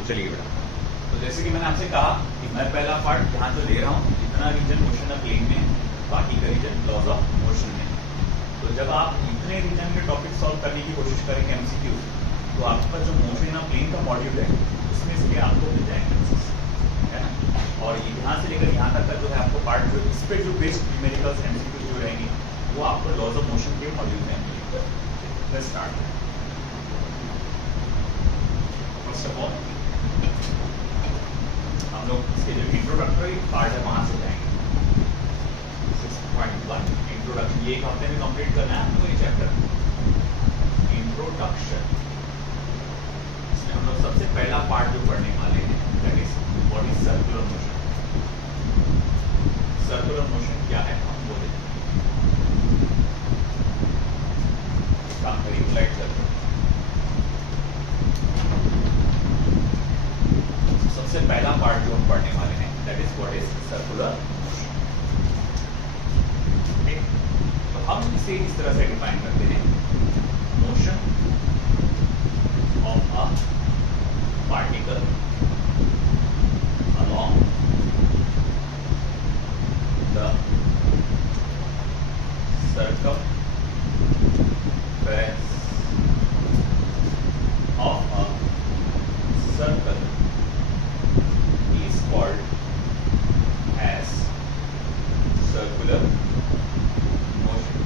तो चलिए बेटा, तो जैसे कि मैंने आपसे कहा कि मैं पहला पार्ट ध्यान से दे रहा हूँ, इतना रीजन मोशन ऑफ प्लेन में है, बाकी का रीजन लॉज ऑफ मोशन में है। तो जब आप इतने रीजन के टॉपिक सॉल्व करने की कोशिश करेंगे एमसीक्यू, तो आपके पास जो मोशन ऑफ प्लेन का मॉड्यूल है उसमें इसके आपको मिल जाएंगे, है ना। और ये यहाँ से लेकर यहाँ तक का जो है आपको पार्ट जो इस पे जो बेस्ड न्यूमेरिकल्स एमसीक्यू जो रहेंगे वो आपको लॉज ऑफ मोशन के मॉड्यूल में मिलेंगे। Let's start. First of all हम लोग इसके जो इंट्रोडक्टरी पार्ट है वहां से जाएंगे। 6.1 इंट्रोडक्शन, ये एक हफ्ते में कंप्लीट करना है हमको ये चैप्टर इंट्रोडक्शन। इसमें हम लोग सबसे पहला पार्ट जो पढ़ने वाले हैं that is what is circular motion. Circular motion क्या है हम बोले, काम करिए स्लाइड चलते। सबसे पहला पार्ट जो हम पढ़ने वाले हैं that is what is circular motion. Okay, तो हम इसे इस तरह से डिफाइन करते हैं, motion of a particle along the circumference of a circle is called as circular motion।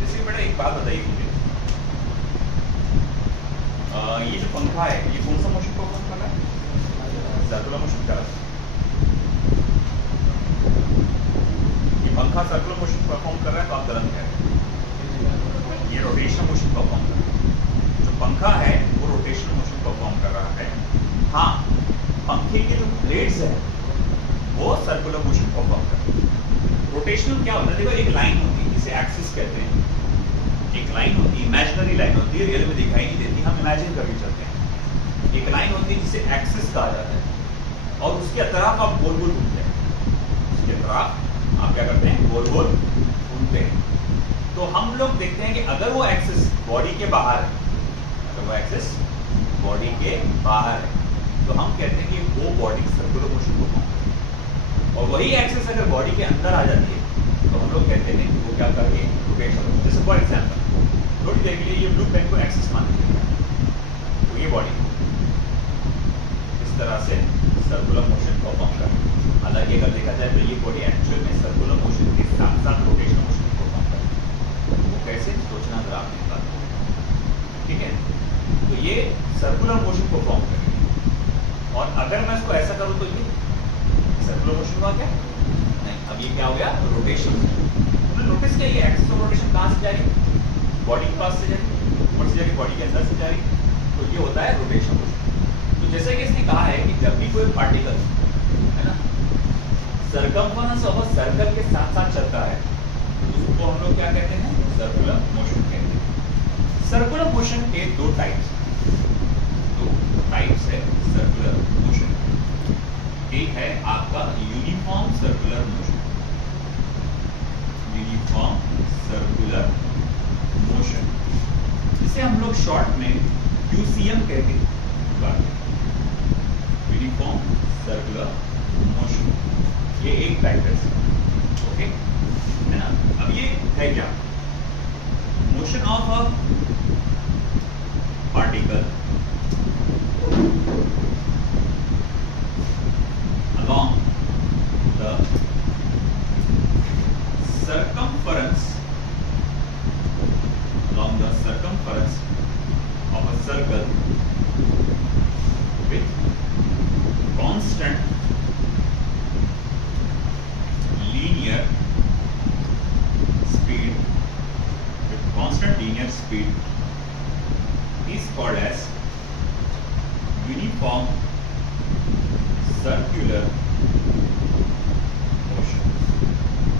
जैसे बेटा एक बात बताइए मुझे, ये जो पंखा है ये कौन सा मोशन परफॉर्म कर रहा है? सर्कुलर मोशन कर रहा है। ये पंखा सर्कुलर मोशन परफॉर्म कर रहा है तो आप गलत कह रहे हैं, ये रोटेशनल मोशन परफॉर्म कर रहा है। जो पंखा है वो रोटेशनल मोशन परफॉर्म कर रहा है। हाँ, पंखे के जो ब्लेड्स हैं वो सर्कुलर मोशन परफॉर्म कर रहे हैं। रोटेशनल क्या होता है, देखो एक लाइन होती है जिसे एक्सिस कहते हैं, एक लाइन होती है, इमेजिनरी लाइन होती है, रियल में दिखाई नहीं देती, हम इमेजिन करके चलते हैं। एक लाइन होती है जिसे एक्सिस कहा जाता है और उसके अतराफ आप गोल गोल घूमते हैं, उसके अतराफ आप क्या करते हैं, गोल गोल घूमते हैं। तो हम लोग देखते हैं कि अगर वो एक्सिस बॉडी के बाहर है, अगर वो एक्सिस बॉडी के बाहर है तो हम कहते हैं कि वो बॉडी सर्कुलर मोशन को फॉर्म करती है। और वही एक्सिस अगर बॉडी के अंदर आ जाती है तो हम लोग कहते हैं वो क्या कर रही है, रोटेशनल मोशन। जैसे फॉर एग्जाम्पल थोड़ी देर के लिए ये ब्लू पेन को एक्सिस मान लीजिए, तो ये बॉडी इस तरह से सर्कुलर मोशन को फॉर्म कर रही है। हालांकि अगर देखा जाए तो ये बॉडी एक्चुअल में सर्कुलर मोशन के साथ साथ रोटेशनल मोशन को फॉर्म कर रही है। वो कैसे सोचना जरा आपने बात, ठीक है। तो ये सर्कुलर मोशन को फॉर्म कर रही है। और अगर मैं इसको ऐसा करूं तो ये सर्कुलर मोशन हुआ क्या? नहीं, अब ये क्या हो गया, रोटेशन। तुमने नोटिस किया ये एक्सिस ऑफ रोटेशन कहां से जा रही है, बॉडी के पास से जा रही है, ऊपर से जा रही है, बॉडी के अंदर से जा रही है, तो ये होता है रोटेशन मोशन। तो जैसे कि इसने कहा है कि जब भी कोई पार्टिकल है ना सर्कमफरेंस ऑफ अ सर्कल के साथ साथ चलता है तो उसको हम लोग क्या कहते हैं, सर्कुलर मोशन कहते हैं। सर्कुलर मोशन के दो टाइप्स है सर्कुलर मोशन। एक है आपका uniform circular motion, uniform circular motion, जिसे हम लोग शॉर्ट में यूसीएम कहते हैं, यूनिफॉर्म सर्कुलर मोशन। ये एक टाइप है, ओके, है ना। अब ये है क्या, motion of a particle along the circumference of a circle with constant linear speed is called as uniform circular motion.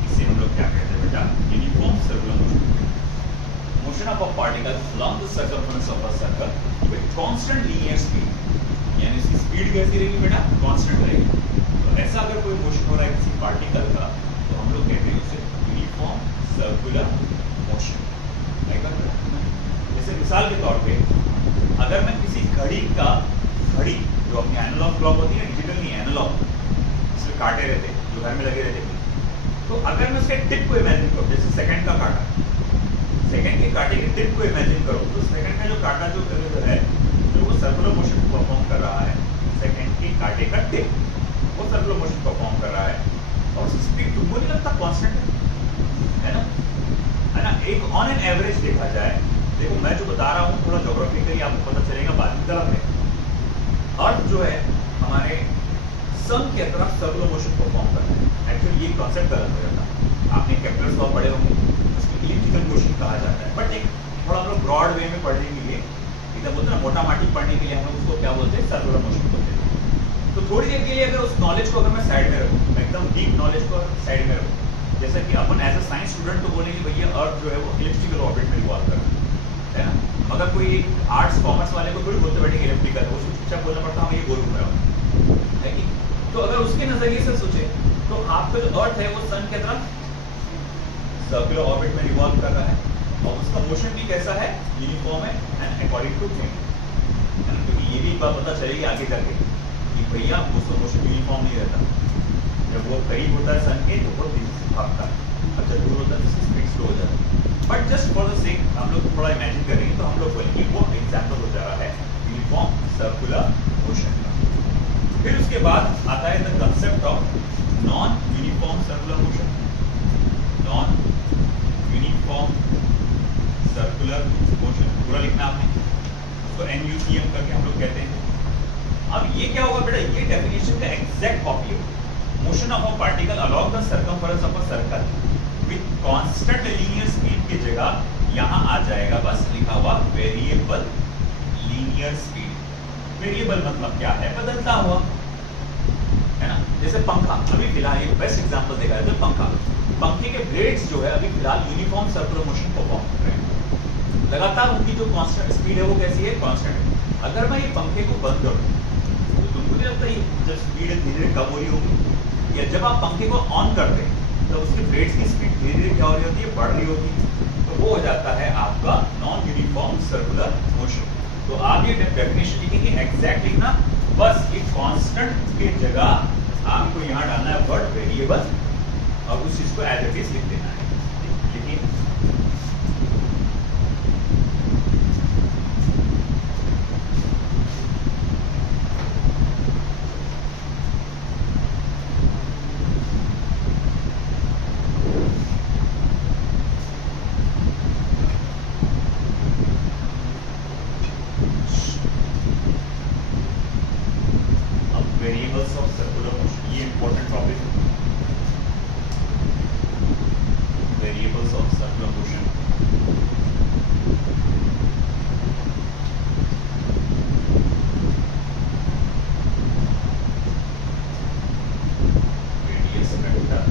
इसे हम लोग क्या कहते हैं बेटा, uniform circular motion. Motion of a particle along the circumference of a circle with constant linear speed, यानी इसकी speed कैसी रहेगी बेटा, कांस्टेंट रहेगी। तो ऐसा अगर कोई मोशन हो रहा है किसी पार्टिकल का तो हम लोग कहते हैं उसे यूनिफॉर्म सर्कुलर मोशन। जैसे मिसाल के तौर पे अगर मैं किसी घड़ी जो अपनी एनालॉग क्लॉक होती है, डिजिटल नहीं एनालॉग, इसमें कांटे रहते जो घर में लगे रहते। तो अगर मैं उसके टिप को इमेजिन करूँ, जैसे सेकंड का कांटा, सेकंड के कांटे के टिप को इमेजिन करो, तो सेकंड का जो कांटा जो है जो वो सर्कुलर मोशन परफॉर्म कर रहा है, सेकंड के कांटे का टिप वो सर्कुलर मोशन परफॉर्म कर रहा है, और उसकी स्पीड तुमको नहीं लगता कांस्टेंट है ना? एक ऑन एन एवरेज देखा जाए, देखो मैं जो बता रहा हूँ थोड़ा ज्योग्राफिकली आपको पता चलेगा बाद की तरफ है। अर्थ जो है हमारे सन के तरफ सर्कुलर मोशन परफॉर्म करता है। एक्चुअली ये कॉन्सेप्ट गलत हो जाता है, आपने केप्लर्स लॉ पढ़े होंगे, उसको इलिप्टिकल मोशन कहा जाता है, बट एक थोड़ा हम लोग ब्रॉड वे में पढ़ने के लिए, एकदम बोलते हैं ना मोटा माटी पढ़ने के लिए हम लोग उसको क्या बोलते हैं, सर्कुलर मोशन बोलते हैं। तो थोड़ी देर के लिए अगर उस नॉलेज को अगर मैं साइड में रखूँ, एकदम डीप नॉलेज को साइड में रखूँ, जैसा कि अपन एज अ साइंस स्टूडेंट तो बोलेंगे भैया अर्थ जो है वो इलिप्टिकल ऑर्बिट में रिवॉल्व कर रहा है ना, मगर कोई आर्ट्स कॉमर्स वाले को थोड़ी बोलते बैठे इलिप्टिकल है, उसको चुपचाप बोलना पड़ता है ये गोल घूम रहा हूँ, है कि? तो अगर उसके नजरिए से सोचे तो आपका जो अर्थ है वो सन के तरफ सर्कुलर ऑर्बिट में रिवॉल्व कर रहा है, और उसका मोशन भी कैसा है, यूनिफॉर्म है एंड अकॉर्डिंग टू थिंग, क्योंकि ये भी बात पता चलेगी आगे जाके कि भैया उसका मोशन यूनिफॉर्म नहीं रहता, जब वो करीब होता है सन के तो बहुत तेजी से भागता है, अब जब दूर होता है तो स्पीड स्लो हो जाता है। But just for the sake हम लोग थोड़ा इमेजिन करेंगे तो हम लोग बोलेंगे वो एग्जाम्पल हो जा रहा है यूनिफॉर्म सर्कुलर मोशन का। फिर उसके बाद आता है the concept of non uniform circular motion. Non uniform circular motion पूरा लिखना आपने, उसको NUCM करके हम लोग कहते हैं। अब ये क्या होगा बेटा, ये डेफिनेशन का एग्जैक्ट कॉपी है। Motion of a particle along the circumference of a circle with constant linear speed की जगह यहाँ आ जाएगा बस लिखा हुआ वेरिएबल लीनियर स्पीड। वेरिएबल मतलब क्या है, बदलता हुआ, है ना? जैसे पंखा, अभी फिलहाल ये बेस्ट एग्जांपल देखा है, तो पंखे के ब्लेड्स जो है अभी फिलहाल यूनिफॉर्म सर्कुलर मोशन परफॉर्म कर रहे हैं, लगातार उनकी जो कांस्टेंट स्पीड है वो कैसी है, कांस्टेंट है। अगर मैं ये पंखे को बंद करूं तो तुमको नहीं लगता ये जब स्पीड धीरे धीरे कम हो रही होगी, या जब आप पंखे को ऑन करते हैं तो उसके ब्लेड्स की स्पीड धीरे धीरे क्या हो रही होती है, बढ़ रही होती है, तो वो हो जाता है आपका नॉन यूनिफॉर्म सर्कुलर मोशन। तो आप ये डेफिनेशन लिखेंगे, एग्जैक्ट लिखना, बस ये कांस्टेंट के जगह आपको यहाँ डालना है वर्ड वेरिएबल और उस चीज को एज इट इज लिख देना है। लेकिन वेरिएबल्स ऑफ सर्कुलर मोशन, ये इंपॉर्टेंट टॉपिक है। Variables of circular motion, radius vector,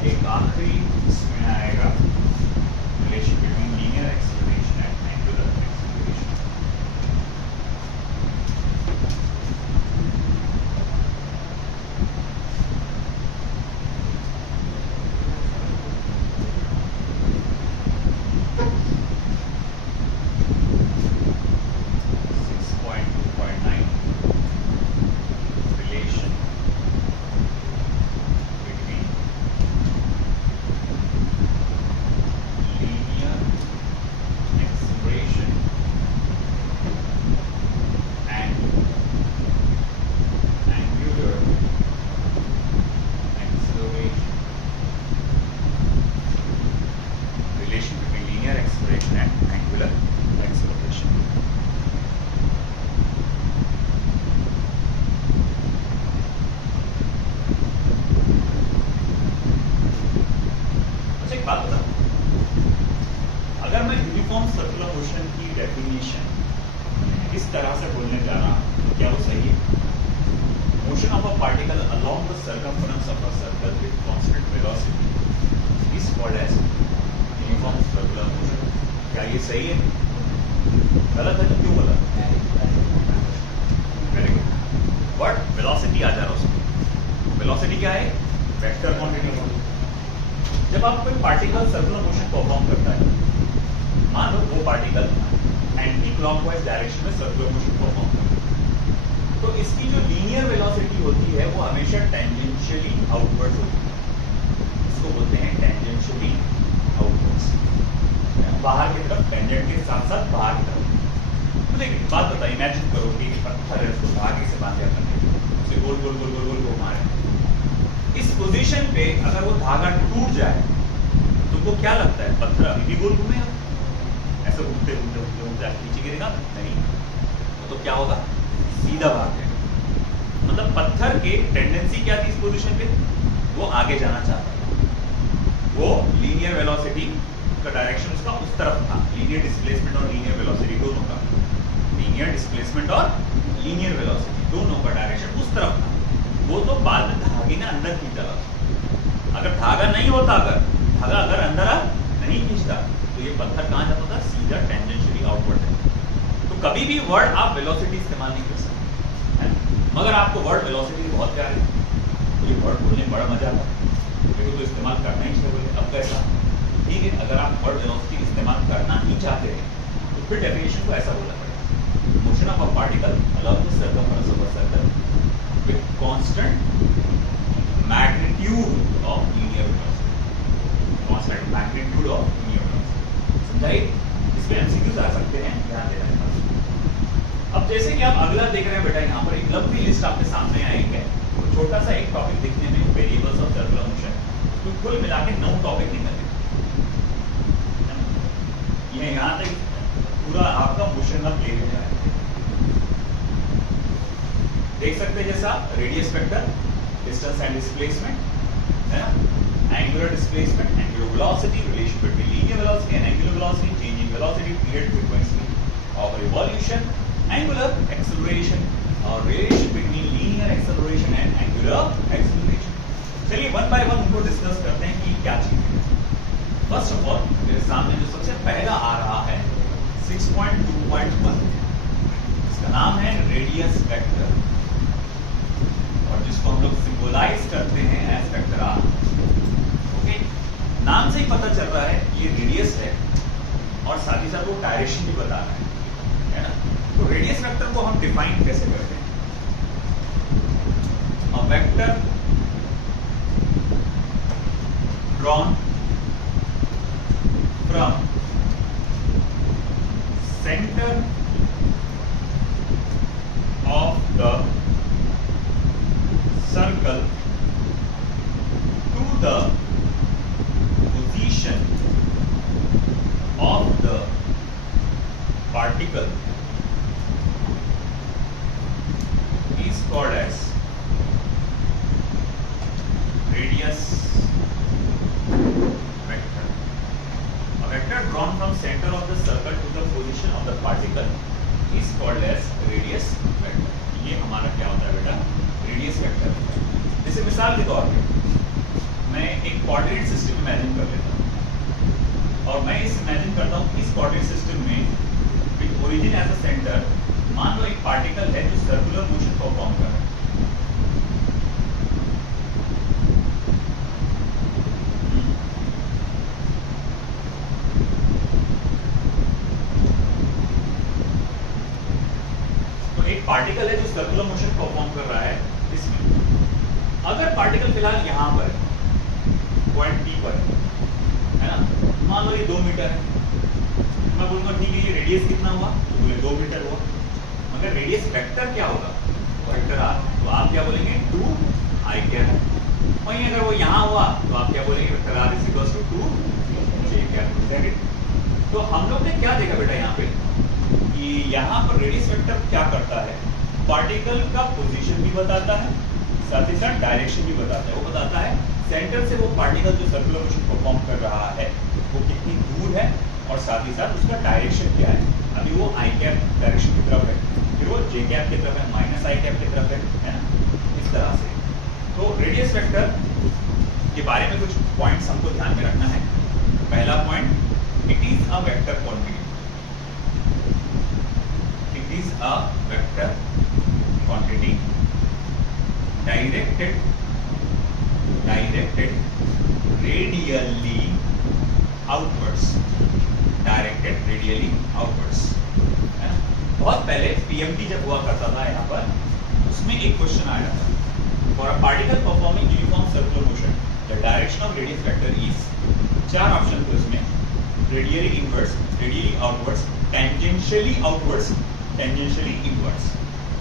और एक आखिरी इसमें आएगा relation between linear acceleration and angular acceleration. जब आप कोई पार्टिकल सर्कुलर मोशन परफॉर्म करता है, मान लो वो पार्टिकल एंटी क्लॉकवाइज डायरेक्शन में सर्कुलर मोशन परफॉर्म करता है, तो इसकी जो लीनियर वेलोसिटी होती है वो हमेशा टेंजेंशियली आउटवर्ड्स होती है। इसको बोलते हैं टेंजेंशियली आउटवर्ड्स, बाहर की तरफ, टेंजेंट के साथ साथ बाहर की तरफ। तो देखिए बात बताइए, इमेजिन करो कि पत्थर है, उसको धागे से बांधे करके उसे गोल गोल गोल गोल गोल घुमा रहे हैं। इस पोजीशन पे अगर वो धागा टूट जाए तो वो क्या लगता है, पत्थर अभी भी गोल घूमेगा, ऐसे घूमते घूमते घूमते घूमते नीचे गिरेगा नहीं, तो क्या होगा, सीधा भाग जाएगा। मतलब पत्थर के टेंडेंसी क्या थी इस पोजीशन पे, वो आगे जाना चाहता था, वो लीनियर वेलोसिटी का डायरेक्शन उसका उस तरफ था, लीनियर डिस्प्लेसमेंट और लीनियर वेलोसिटी दोनों का, लीनियर डिस्प्लेसमेंट और लीनियर वेलोसिटी दोनों का डायरेक्शन उस तरफ था। वो तो बाद में धागे ने अंदर खींचा था। अगर धागा नहीं होता, धागा अगर अंदर नहीं खींचता तो ये पत्थर कहां जाता था, सीधा टेंजेंशियली आउटवर्ड है। तो कभी भी वर्ड आप वेलोसिटी इस्तेमाल नहीं कर सकते है? मगर आपको वर्ड वेलोसिटी बहुत प्यार है, तो ये वर्ड बोलने में बड़ा मजा आता है, मेरे को तो इस्तेमाल करना ही चाहिए। अब कैसा, ठीक है, अगर आप वर्ड वेलोसिटी इस्तेमाल करना ही चाहते हैं तो फिर डेफिनेशन को ऐसा बोलना पड़ेगा, motion of a particle along the circumference of a circle with constant magnitude of linear velocity, constant magnitude of linear velocity। समझाइए, इसमें एमसीक्यूज आ सकते हैं, ध्यान देना है। अब जैसे कि आप अगला देख रहे हैं बेटा, यहाँ पर एक लंबी लिस्ट आपके सामने आएंगे, तो छोटा सा एक टॉपिक दिखने में वेरिएबल्स ऑफ सर्कुलर मोशन, तो कुल मिला के 9 टॉपिक निकलते ये यहाँ तक पूरा आपका मोशन का प्ले हो जाएगा। देख सकते हैं जैसा radius vector, distance and displacement, है ना, angular displacement, angular velocity, relation between linear velocity and angular velocity, changing velocity, period, frequency of revolution, angular acceleration और relation between linear acceleration and angular acceleration. चलिए one by one उनको discuss करते हैं कि क्या चीज है। फर्स्ट ऑफ ऑल मेरे सामने जो सबसे पहला आ रहा है 6.2.1, इसका नाम है रेडियस वेक्टर, और जिसको हम लोग सिंबलाइज करते हैं एज वेक्टर आर। ओके, नाम से ही पता चल रहा है ये रेडियस है और साथ ही साथ वो डायरेक्शन भी बता रहा है ना। तो रेडियस वेक्टर को हम डिफाइन कैसे करते हैं, a vector drawn from centre of the circle to the position of the particle is called as radius vector. A vector drawn from center of the circle to the position of the particle is called as radius vector. ये हमारा क्या होता है बेटा, radius vector. जैसे मिसाल के तौर पे मैं एक कोऑर्डिनेट सिस्टम इमेजिन कर लेता हूँ, और मैं इस इमेजिन करता हूँ इस कोऑर्डिनेट सिस्टम में with origin as a center, मान लो एक पार्टिकल है जो सर्कुलर मोशन परफॉर्म कर रहा है। तो एक पार्टिकल है जो सर्कुलर मोशन परफॉर्म कर रहा है इसमें। अगर पार्टिकल फिलहाल यहाँ पर पॉइंट P पर है ना, मान लो ये 2 मीटर है, मैं बोलूंगा ठीक है ये रेडियस कितना हुआ, तो बोले 2 मीटर हुआ। मगर रेडियस वेक्टर क्या होगा, वेक्टर r, तो आप क्या बोलेंगे 2i कैप। वहीं अगर वो यहाँ हुआ तो आप क्या बोलेंगे vector r is equal to 2j cap. तो हम लोग ने क्या देखा बेटा यहाँ पे कि यहाँ पर रेडियस वेक्टर क्या करता है, पार्टिकल का पोजीशन भी बताता है, साथ ही साथ डायरेक्शन भी बताता है। वो बताता है सेंटर से वो पार्टिकल जो सर्कुलर मोशन परफॉर्म कर रहा है वो कितनी दूर है, और साथ ही साथ उसका डायरेक्शन क्या है। अभी वो आई कैप डायरेक्शन की तरफ है, फिर वो जे कैप की तरफ है, माइनस आई कैप की तरफ है ना, इस तरह से। तो रेडियस वेक्टर के बारे में कुछ पॉइंट्स हमको ध्यान में रखना है। पहला point, it is a vector quantity. It is a vector quantity directed radially outwards, directed radially outwards, है ना। बहुत पहले PMT जब हुआ करता था यहाँ पर, उसमें एक क्वेश्चन आया था, for a particle performing uniform circular motion the direction of radius vector is, 4 option थे उसमें, radially inwards, radially outwards, tangentially outwards, tangentially inwards,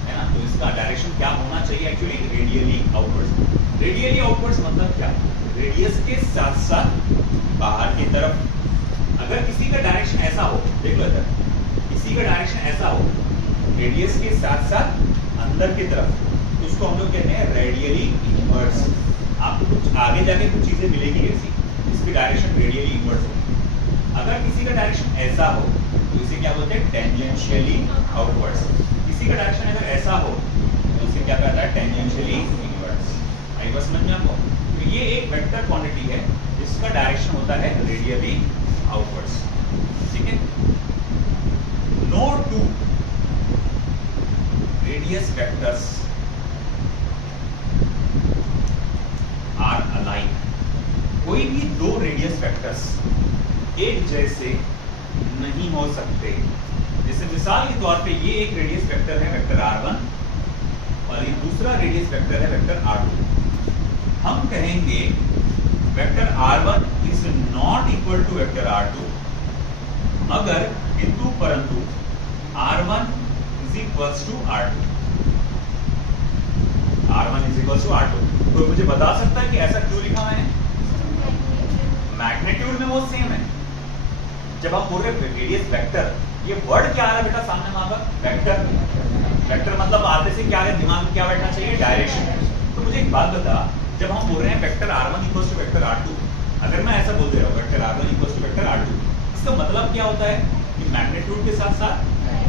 है ना। तो इसका डायरेक्शन क्या होना चाहिए actually, radially outwards. Radially outwards मतलब क्या, रेडियस के साथ साथ बाहर की तरफ। अगर किसी का डायरेक्शन ऐसा हो, देख लो इधर, किसी का डायरेक्शन ऐसा हो रेडियस के साथ साथ अंदर की तरफ, तो उसको हम लोग कहते हैं रेडियली इनवर्स। आपको कुछ आगे जाके कुछ चीजें मिलेगी ऐसी जिसकी डायरेक्शन रेडियली इनवर्स होगी। अगर किसी का डायरेक्शन ऐसा हो तो इसे क्या बोलते हैं, टेंजेंशियली आउटवर्ड्स। किसी का डायरेक्शन अगर ऐसा हो तो उसे क्या कहता है, टेंजेंशियली इनवर्स। आई बस समझ में आपको। तो ये एक वेक्टर क्वांटिटी है जिसका डायरेक्शन होता है रेडियली आउटवर्ड्स, ठीक है। No two radius vectors are alike. कोई भी 2 रेडियस वेक्टर्स एक जैसे नहीं हो सकते। जैसे मिसाल के तौर पे ये एक रेडियस वेक्टर है वेक्टर r1, और ये दूसरा रेडियस वेक्टर है वेक्टर r2। हम कहेंगे vector r1 is not equal to vector r2 अगर किंतु परंतु r1 is equal to r2। r1 is equal to r2। तो मुझे बता सकता है कि ऐसा क्यों लिखा है, मैग्नीट्यूड में वो सेम है। जब हम बोल रहे रेडियस वेक्टर, ये वर्ड क्या आ रहा है बेटा सामने वहां पर, वेक्टर। वेक्टर मतलब आते से क्या है, दिमाग में क्या बैठना चाहिए, डायरेक्शन। तो मुझे एक बात बता, जब हम बोल रहे हैं vector r1 equal to vector r2, अगर मैं ऐसा बोल दे रहा हूँ vector r1 equal to vector r2, इसका मतलब क्या होता है कि मैग्नीट्यूड के साथ साथ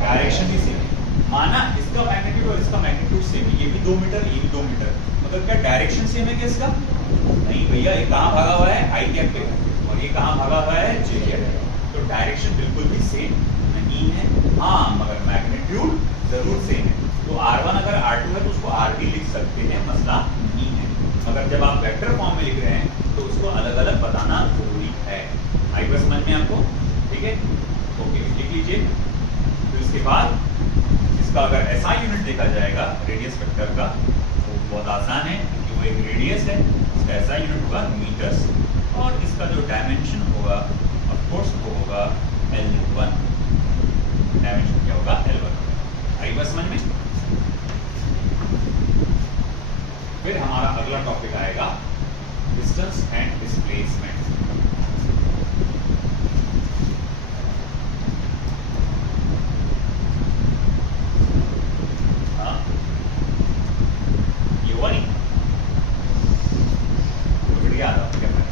डायरेक्शन भी सेम है। माना इसका मैग्नीट्यूड और इसका मैग्नीट्यूड सेम है, ये भी 2 मीटर ये भी 2 मीटर, मगर क्या डायरेक्शन सेम है क्या इसका, नहीं भैया। ये कहाँ भागा हुआ है, आई कैप पे, और ये कहाँ भागा हुआ है, जे कैप। तो डायरेक्शन बिल्कुल भी सेम नहीं है, हाँ मगर मैग्नीट्यूड जरूर सेम है। तो r1 अगर r2 है तो उसको r भी लिख सकते हैं, मसला नहीं है। मगर जब आप वेक्टर फॉर्म में लिख रहे हैं तो उसको अलग अलग बताना जरूरी है। आई बात समझ में आपको, ठीक है, ओके लिख लीजिए। तो इसके बाद इसका अगर ऐसा यूनिट देखा जाएगा रेडियस वेक्टर का, तो बहुत आसान है क्योंकि वो एक रेडियस है, इसका ऐसा यूनिट होगा मीटर्स, और इसका जो डायमेंशन होगा ऑफ कोर्स वो होगा L1। डायमेंशन क्या होगा, L1। आई बात समझ में। फिर हमारा अगला टॉपिक आएगा डिस्टेंस एंड डिस्प्लेसमेंट। हाँ ये हुआ नहीं, तो याद आओ क्या करें।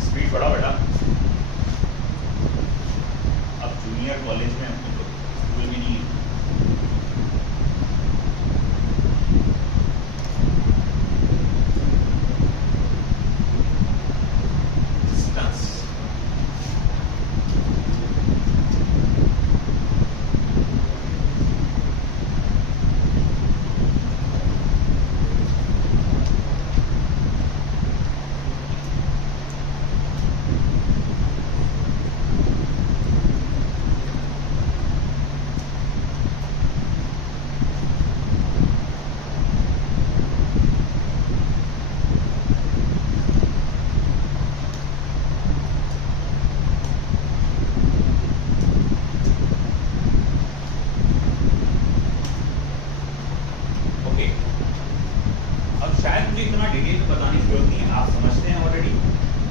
स्पीड बढ़ाओ बेटा। है कॉलेज में, अपने तो स्कूल में नहीं है।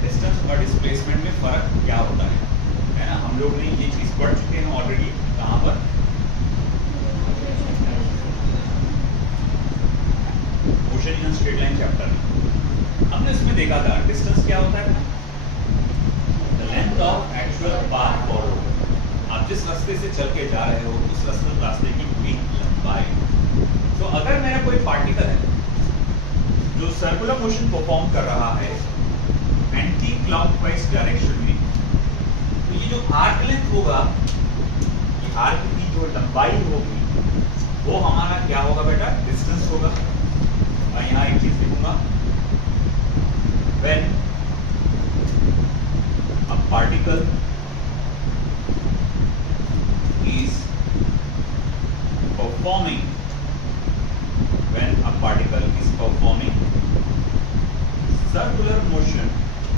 डिस्टेंस डिस्प्लेसमेंट में फर्क क्या होता है ना। हम लोग ने ये चीज पढ़ चुके हैं ऑलरेडी। कहां पर? Motion in straight line chapter में हमने इसमें देखा था डिस्टेंस क्या होता है, the length of actual path forward. आप जिस रास्ते से चल के जा रहे हो उस रास्ते की पूरी लंबाई। तो अगर मेरा कोई पार्टिकल है जो सर्कुलर मोशन परफॉर्म कर रहा है एंटी क्लॉकवाइज डायरेक्शन में, तो ये जो आर्क लेंथ होगा, ये आर्क की जो लंबाई होगी वो हमारा क्या होगा बेटा? डिस्टेंस होगा। और यहां एक चीज लिखूंगा, when a particle is performing, when a particle is performing circular motion,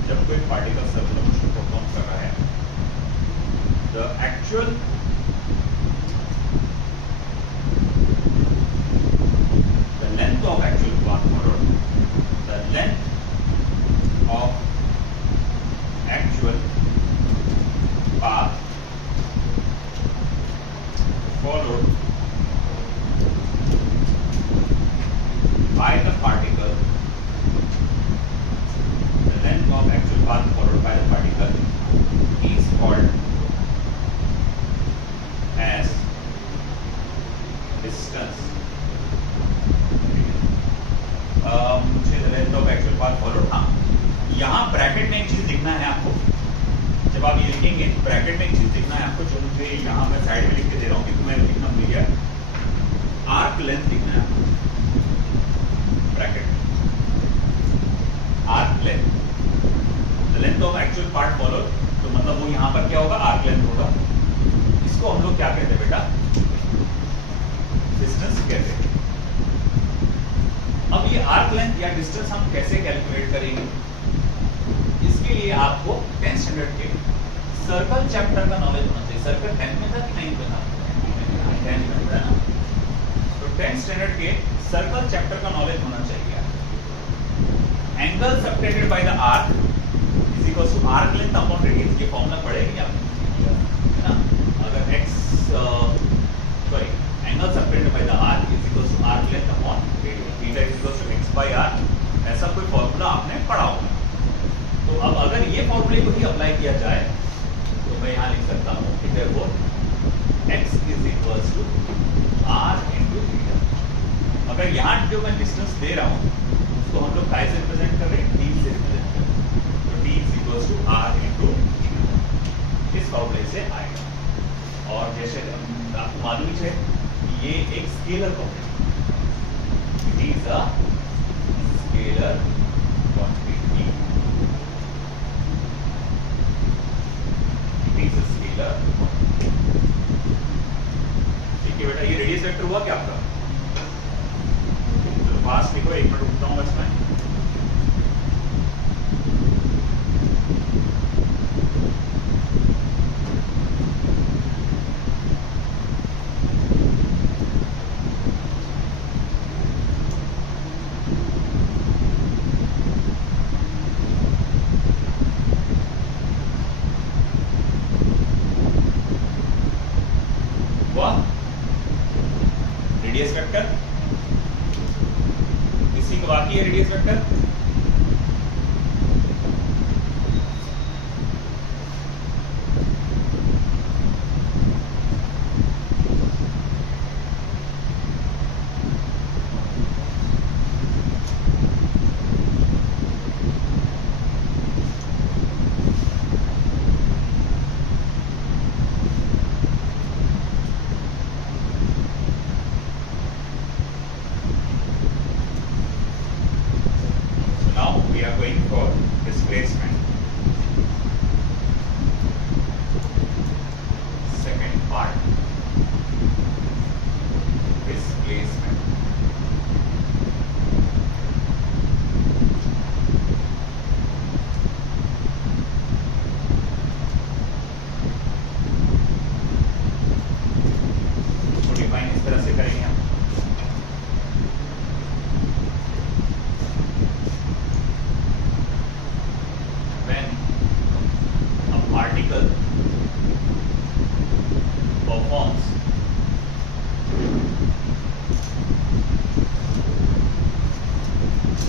जब कोई पार्टिकल सर्कुलर मोशन परफॉर्म कर रहा है, the actual the length of actual path forward, the length of actual path followed by the particle, the length of actual path followed by the particle is called as distance. मुझे length of actual path followed, हाँ यहाँ bracket में एक चीज लिखना है आपको। जब आप ये लिखेंगे ब्रैकेट में एक चीज लिखना है आपको, जो मुझे यहाँ मैं साइड में लिख के दे रहा हूँ क्योंकि मैं लिखना भूल गया। आर्क लेंथ लिखना है आपको bracket, arc length, the length of actual part followed. तो मतलब वो यहाँ पर क्या होगा? आर्क लेंथ होगा। इसको हम लोग क्या कहते हैं बेटा? डिस्टेंस कहते हैं। अब ये आर्क लेंथ या डिस्टेंस हम कैसे कैलकुलेट करेंगे? इसके लिए आपको 10th स्टैंडर्ड के सर्कल चैप्टर का नॉलेज होना चाहिए। सर्कल 10th में था कि नहीं था? 10th में था ना। तो 10th स्टैंडर्ड के सर्कल चैप्टर का नॉलेज होना चाहिए। Angle subtended by the arc is equal to arc length upon radius. ये फॉर्मूला पढ़ेंगे आपने, है ना? अगर x sorry angle subtended by the arc is equal to arc length upon radius, theta is equal to x by r, ऐसा कोई formula आपने पढ़ा होगा। तो अब अगर ये फॉर्मूले को ही अप्लाई किया जाए तो मैं यहाँ लिख सकता हूँ कि therefore x is equal to r into theta. अगर यहाँ जो मैं डिस्टेंस दे रहा हूँ उसको हम लोग काय से रिप्रेजेंट कर रहे हैं? d से रिप्रेजेंट कर रहे हैं। तो d is equal to r into theta, इस फॉर्मूले से आएगा। और जैसे आपको मालूम है कि ये एक scalar quantity, it is a scalar quantity, it is a scalar quantity. ठीक है बेटा, ये रेडियस वेक्टर हुआ क्या आपका? तो फास्ट लिखो, एक मिनट रुकता हूँ बस मैं। रेडियस वेक्टर इसी का बाकी है। Radius vector particle performs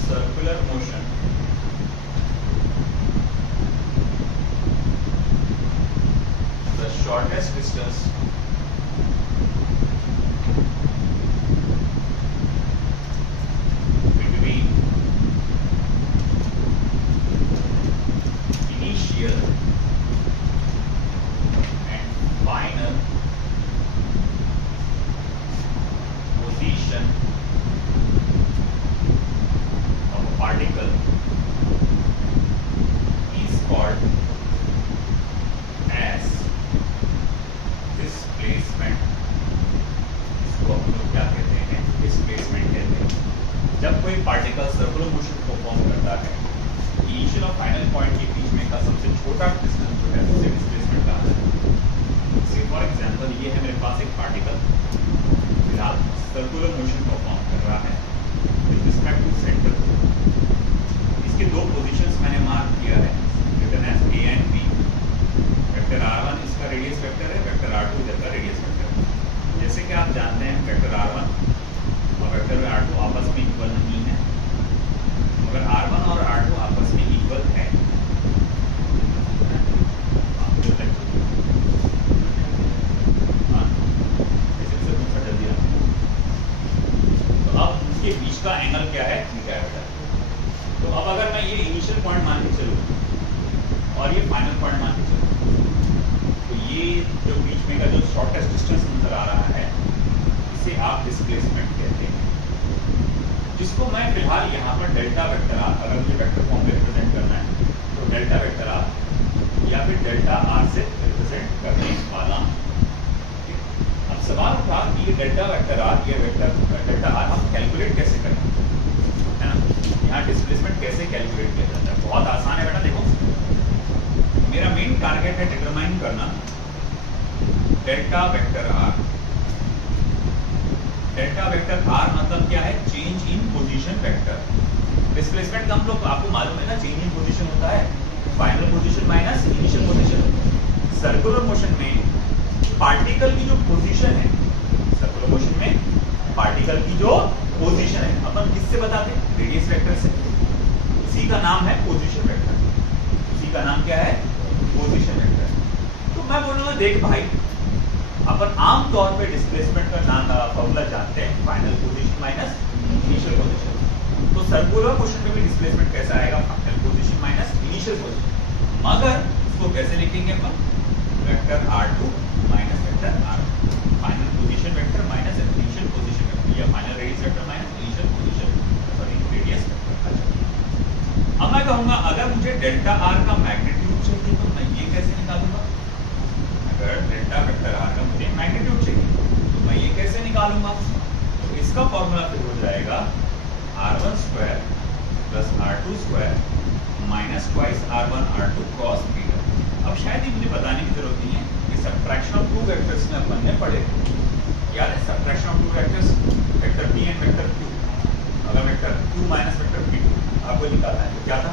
circular motion the shortest distance between initial and final position of a particle is called as displacement. इसको हम लोग क्या कहते हैं? डिस्प्लेसमेंट कहते हैं। जब कोई पार्टिकल सर्कुलर मोशन परफॉर्म करता है, इनिशियल और फाइनल पॉइंट के बीच में का सबसे छोटा डिस्टेंस जो है उसे डिस्प्लेसमेंट कहा जाता है। फॉर एग्जांपल ये है मेरे पास एक पार्टिकल फिलहाल सर्कुलर मोशन परफॉर्म कर रहा है विद रिस्पेक्ट टू सेंटर। इसके दो पोजीशंस मैंने मार्क किया है, written as A and B. Vector r1 इसका रेडियस वेक्टर है, वेक्टर r2 इधर का रेडियस वेक्टर है। जैसे कि आप जानते हैं वेक्टर r1 और वेक्टर r2 आपस में इक्वल नहीं है। अगर r1 और r2 आपस में इक्वल है के बीच का एंगल क्या है? थीटा है बेटा। तो अब अगर मैं ये इनिशियल पॉइंट मान के चलूं और ये फाइनल पॉइंट मान के चलूं, तो ये जो बीच में का जो शॉर्टेस्ट डिस्टेंस नजर आ रहा है इसे आप डिस्प्लेसमेंट कहते हैं, जिसको मैं फिलहाल यहाँ पर डेल्टा वेक्टर आर, अगर मुझे वेक्टर फॉर्म में रिप्रेजेंट करना है तो डेल्टा वेक्टर आर या फिर डेल्टा आर से रिप्रेजेंट करने वाला हूं। अब सवाल उठा कि ये डेल्टा वेक्टर आर, ये वेक्टर डेल्टा आर हम कैलकुलेट कैसे करें, है ना? यहाँ डिस्प्लेसमेंट कैसे कैलकुलेट किया जाता है? बहुत आसान है बेटा। देखो, मेरा मेन टारगेट है डिटरमाइन करना delta vector R. Delta vector R मतलब क्या है? Change in position vector. Displacement का हम लोग आपको मालूम है ना, चेंज इन पोजीशन होता है final position minus initial position. Circular motion में पार्टिकल की जो पोजीशन है, सर्कुलर मोशन में पार्टिकल की जो पोजीशन है अपन किससे बताते हैं? रेडियस वेक्टर से। उसी का नाम है पोजीशन वेक्टर। उसी का नाम क्या है? Position vector. तो मैं बोलूंगा देख भाई, अपन आमतौर पे डिस्प्लेसमेंट का नाम फॉर्मूला जानते हैं, final position minus initial position. तो सर्कुलर मोशन में भी डिस्प्लेसमेंट कैसा आएगा? Final position minus initial position. मगर उसको कैसे लिखेंगे अपन? Vector r2 minus vector r, final position vector minus initial position vector, या final radius vector minus initial position sorry radius vector. अब मैं कहूंगा अगर मुझे डेल्टा r का मैग्नीट्यूड चाहिए तो मैं ये कैसे निकालूंगा? अगर डेल्टा वेक्टर r का मुझे मैग्नीट्यूड चाहिए तो मैं ये कैसे निकालूंगा? तो इसका फॉर्मूला फिर हो जाएगा r1 square plus r2 square minus twice r1 r2 cos theta. अब शायद ही मुझे बताने की जरूरत नहीं है कि सबट्रैक्शन ऑफ टू वेक्टर्स में अपन ने पढ़े, याद है subtraction of two vectors, vector p and vector q। अगर vector q minus vector p2 आपको निकालना है तो क्या था?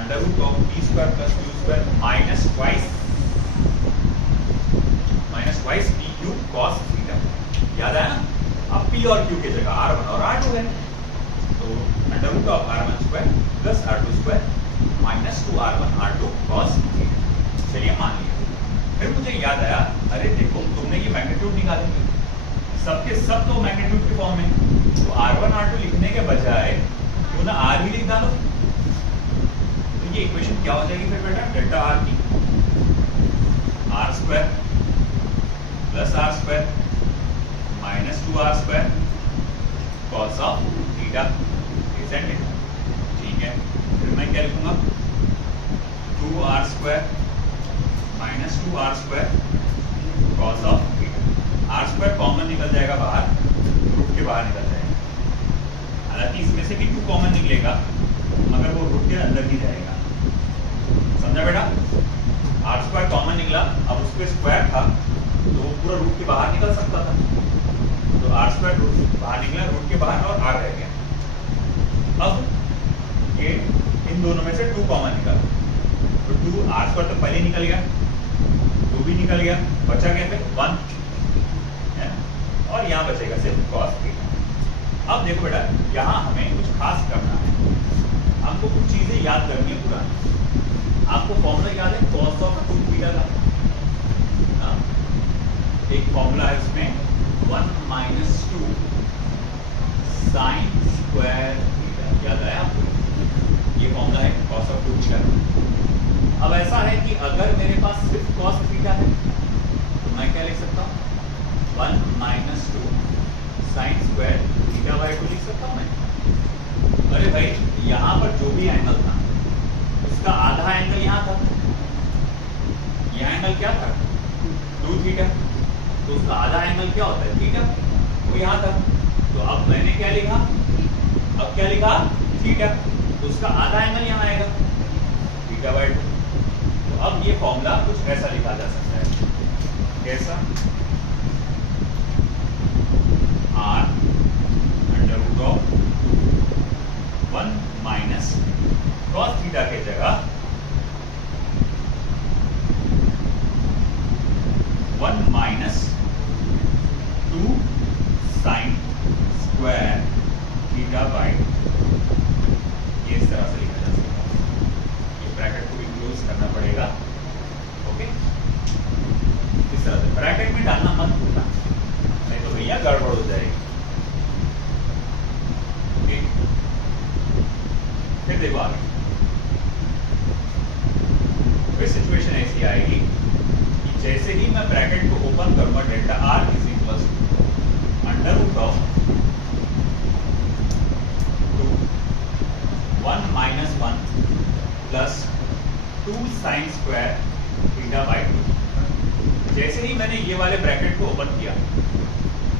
Under root of p square plus q square minus twice p q cos theta. याद है ना? अब p और q की जगह r1 और r2 है, तो under root of r1 square plus r2 square minus 2r1 r2 cos theta. चलिए मान लिया। फिर मुझे याद आया, अरे देखो तुमने ये मैग्नीट्यूड निकाले, सबके सब तो मैग्नीट्यूड के फॉर्म में, तो r1 r2 लिखने के बजाय क्यों ना r ही लिख डालो। तो ये इक्वेशन क्या हो जाएगी फिर बेटा? डेल्टा r की r square plus r square minus 2r square cos of theta, isn't it? ठीक है, फिर मैं क्या लिखूंगा? 2r square minus 2r square cos of theta. r square common निकल जाएगा बाहर, रूट के बाहर निकल जाएगा। हालांकि इसमें से भी 2 कॉमन निकलेगा मगर वो रूट के अंदर ही जाएगा। समझा बेटा? r स्क्वायर कॉमन निकला, अब उसके स्क्वायर था तो वो पूरा रूट के बाहर निकल सकता था, तो r स्क्वायर रूट बाहर निकला, रूट के बाहर, और r रह गया। अब ये इन दोनों में से 2 कॉमन निकला, तो 2 r स्क्वायर तो पहले निकल गया, भी निकल गया, बचा क्या फिर 1 है ना, और यहाँ बचेगा सिर्फ cos थीटा। अब देखो बेटा यहाँ हमें कुछ खास करना है, हमको कुछ चीजें याद करनी है पुरानी। आपको फॉर्मूला याद है cos ऑफ 2 थीटा का? एक फॉर्मूला है उसमें 1 माइनस 2 साइन स्क्वायर थीटा, याद आया आपको? ये फॉर्मूला है cos ऑफ 2 थीटा। अब ऐसा है कि अगर मेरे पास सिर्फ cos थीटा है तो मैं क्या लिख सकता हूँ 1 minus 2 sine square theta by 2 लिख सकता हूँ मैं। अरे भाई यहाँ पर जो भी एंगल था उसका आधा एंगल यहाँ था, यह एंगल क्या था 2 थीटा, तो उसका आधा एंगल क्या होता है थीटा, वो यहाँ था। तो अब मैंने क्या लिखा, अब क्या लिखा थीटा, तो उसका आधा एंगल यहाँ आएगा थीटा बाई 2। तो अब ये फॉर्मूला कुछ ऐसा लिखा जा सकता है, कैसा r under root of 1 minus cos theta के जगह 1 minus 2 sine square theta by 2, ये इस तरह से लिखा जा सकता है। ये ब्रैकेट को इंक्लूड करना पड़ेगा, ओके। इस तरह से ब्रैकेट में डालना मत भूलना, नहीं तो भैया गड़बड़ हो जाएगी। ओके, फिर देखो आगे फिर सिचुएशन ऐसी आएगी कि जैसे ही मैं ब्रैकेट को ओपन करूंगा delta R is equal to under root of 1 minus 1 plus 2 sine square theta by 2। जैसे ही मैंने ये वाले ब्रैकेट को ओपन किया,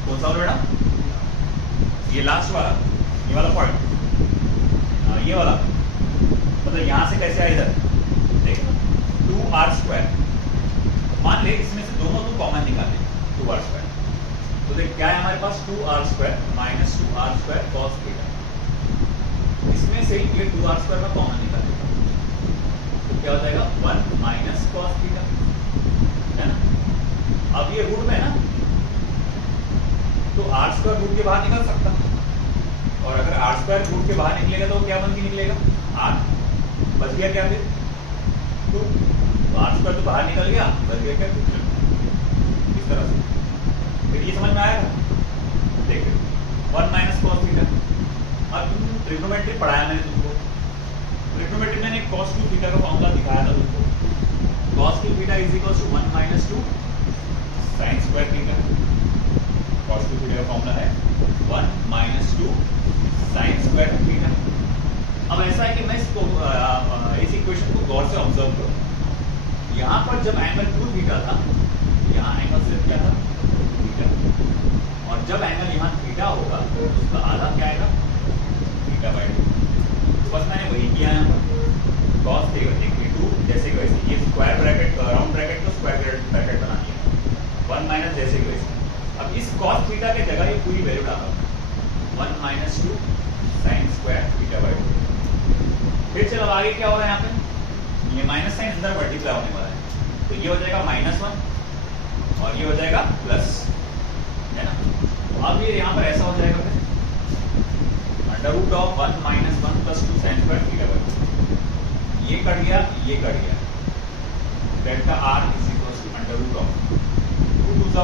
कौन सा बेटा, ये लास्ट वाला, ये वाला पॉइंट, ये वाला, मतलब यहां से कैसे आया इधर, देखो 2r स्क्वायर, मान ले इसमें से दोनों तो कॉमन निकाले 2r स्क्वायर, तो देख क्या है हमारे पास 2r square minus 2r square cos theta, इसमें से ये 2r स्क्वायर का कॉमन निकाले तो क्या हो जाएगा 1 माइनस cos थीटा, है ना। अब ये रूट में ना, तो r स्क्वायर रूट के बाहर निकल सकता, और अगर r स्क्वायर रूट के बाहर निकलेगा तो क्या बन के निकलेगा r, बच गया क्या फिर 2, तो r स्क्वायर तो बाहर निकल गया, बच गया क्या 2, इस तरह से। फिर ये समझ में आएगा, देखिए 1 माइनस cos थीटा। अब ट्रिग्नोमेट्री पढ़ाया मैंने तुमको, ट्रिग्नोमेट्री मैंने cos 2 थीटा का फॉर्मूला दिखाया था तुमको, cos 2 theta is equal to 1 minus 2 sine square theta. cos 2 theta का फॉर्मूला है 1 माइनस 2 साइन स्क्वायर थीटा। अब ऐसा है कि मैं इसको इस इक्वेशन को गौर से ऑब्जर्व करूं, यहाँ पर जब एंगल 2 थीटा था, यहाँ एंगल सिर्फ क्या था थीटा, और जब एंगल यहाँ थीटा होगा तो उसका आधा क्या आएगा थीटा बाई 2। तो बस मैंने वही किया यहाँ पर, cos देखिए 2 जैसे कि वैसे, ये स्क्वायर ब्रैकेट राउंड ब्रैकेट को स्क्वायर ब्रैकेट बना दिया, 1 माइनस जैसे कि वैसे। अब इस cos थीटा के जगह ये पूरी वैल्यू डाला 1 minus 2 sine square theta by 2। फिर चलो आगे क्या हो रहा है यहाँ पे, ये माइनस साइन अंदर मल्टीप्लाई होने वाला है, तो ये हो जाएगा -1 और ये हो जाएगा प्लस, है ना। तो अब ये यहाँ पर ऐसा हो जाएगा फिर under root of 1 minus 1 plus 2 sine square theta by 2, ये कट गया, ये कट गया, delta R is equal to under root of 2 2 सा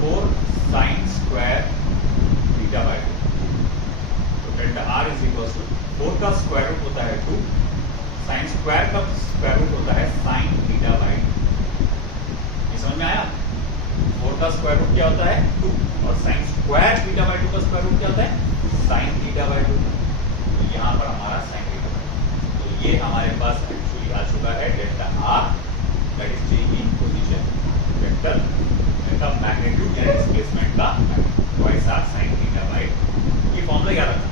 4 साइन स्क्वायर थीटा बाई 2। तो delta R is equal to 4 का स्क्वायर रूट होता है 2, साइन स्क्वायर का स्क्वायर रूट होता है साइन थीटा बाई 2। ये समझ में आया, 4 का स्क्वायर रूट क्या होता है 2, और साइन स्क्वायर थीटा बाई 2 का स्क्वायर रूट क्या होता है साइन थीटा बाई 2। तो यहाँ पर हमारा साइन थीटा बाई 2, तो ये हमारे पास एक्चुअली आ चुका है delta R, that is change in position vector का मैग्नीट्यूड या डिस्प्लेसमेंट का twice R sine theta by 2। ये फॉर्मूला याद रखना,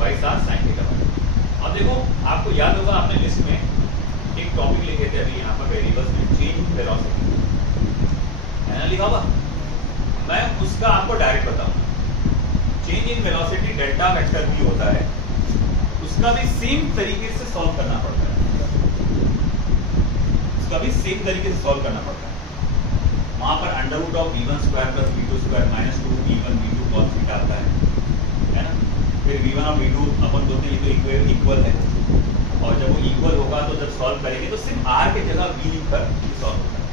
twice R sine theta by 2। अब देखो आपको याद होगा आपने लिस्ट में एक टॉपिक लिखे थे अभी यहाँ पर वेरिएबल्स में, चेंज इन वेलोसिटी, है ना लिखा हुआ, मैं उसका आपको डायरेक्ट बताऊंगा। Change in velocity delta vector भी होता है, उसका भी सेम तरीके से सॉल्व करना पड़ता है। उसका भी सेम तरीके से सॉल्व करना पड़ता है। वहां पर under root of v1 square plus v2 square minus 2 v1 v2 cos theta आता है ना। फिर v1 और v2 अपन बोलते हैं ये तो इक्वल है, और जब वो इक्वल होगा तो जब सॉल्व करेंगे तो सिर्फ r के जगह v लिखकर सॉल्व होता है,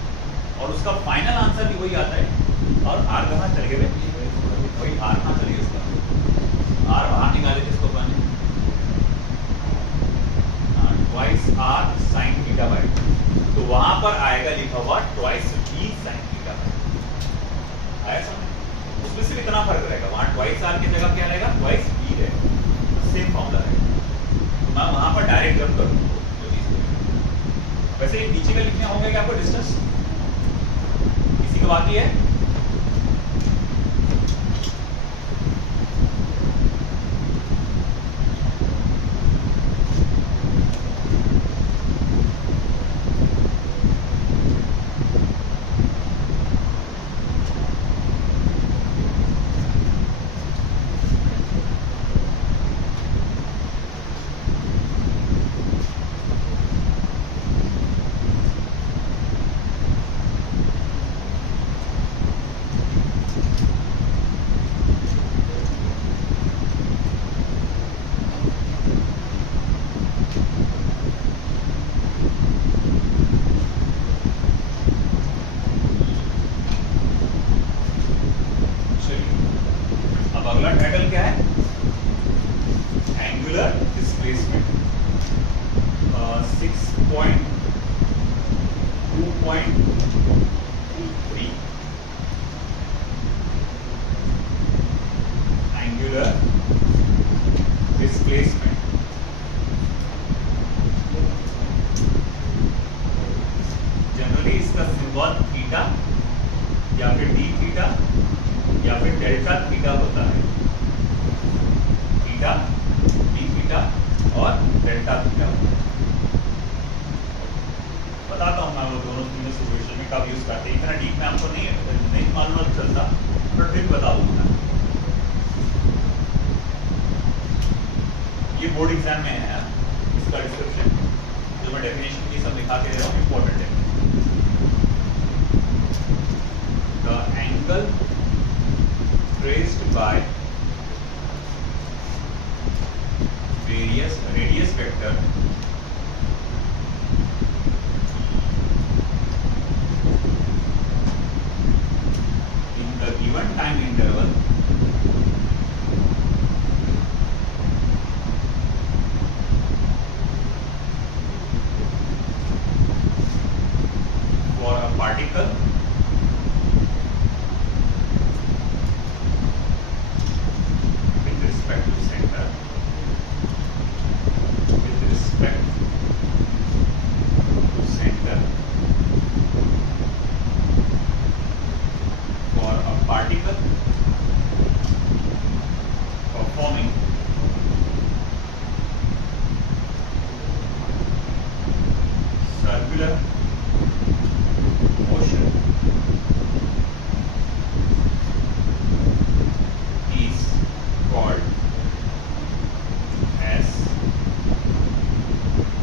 और उसका फाइनल आंसर भी वही आता है। और r कहाँ चले गए, वही r कहाँ चले गए, उसका r बाहर निकाले थे इसको पाने, twice r sin theta by, तो वहां पर आएगा लिखा हुआ twice v sin theta by. आया समझ? उसमें सिर्फ इतना फर्क रहेगा, वहां ट्वाइस r की जगह क्या रहेगा, ट्वाइस v रहेगा, सेम फॉर्मूला रहेगा। मैं वहां पर डायरेक्ट जंप कर दूंगा जो चीज। वैसे ये नीचे का लिखना होगा कि आपको डिस्टेंस किसी का बाकी है? अगला टाइटल क्या है, angular displacement 6.2.3 angular displacement. Generally इसका सिंबल थीटा या फिर डी थीटा या फिर डेल्टा थीटा होता है, थीटा, डी थीटा और डेल्टा थीटा। बताता हूँ मैं वो दोनों तीनों सिचुएशन में कब यूज करते हैं, इतना डीप में आपको नहीं मालूम चलता, पर फिर बता दूंगा। ये बोर्ड एग्जाम में है इसका डिस्क्रिप्शन, जो मैं डेफिनेशन की सब लिखा के दे रहा हूँ, इंपॉर्टेंट है। The angle traced by various radius vector in the given time interval for a particle performing circular motion is called as